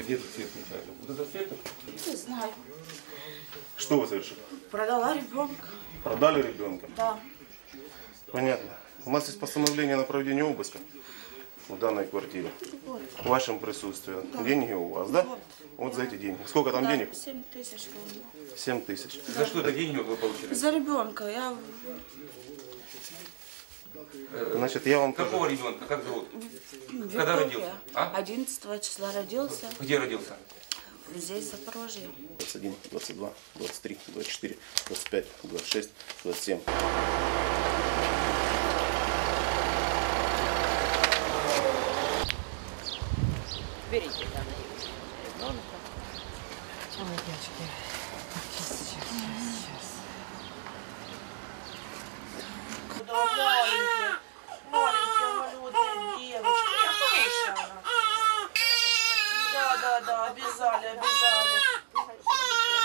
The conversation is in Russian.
где тут свет мешает? Вот это свет? Не знаю. Что вы совершили? Продала ребенка. Продали ребенка? Да. Понятно. У нас есть постановление на проведение обыска в данной квартире. Вот. В вашем присутствии. Деньги у вас, да? Вот. Вот за эти деньги. Сколько там Да, денег? 7 тысяч рублей. 7 тысяч. За что это деньги вы получили? За ребенка. Я Значит, я вам Какого тоже... ребенка? Как зовут? в Когда родился? А? 11 числа родился. Где родился? Здесь, в Запорожье. 21, 22, 23, 24, 25, 26, 27. Берите ребенка. Ой, девочки. da da bizale bizale.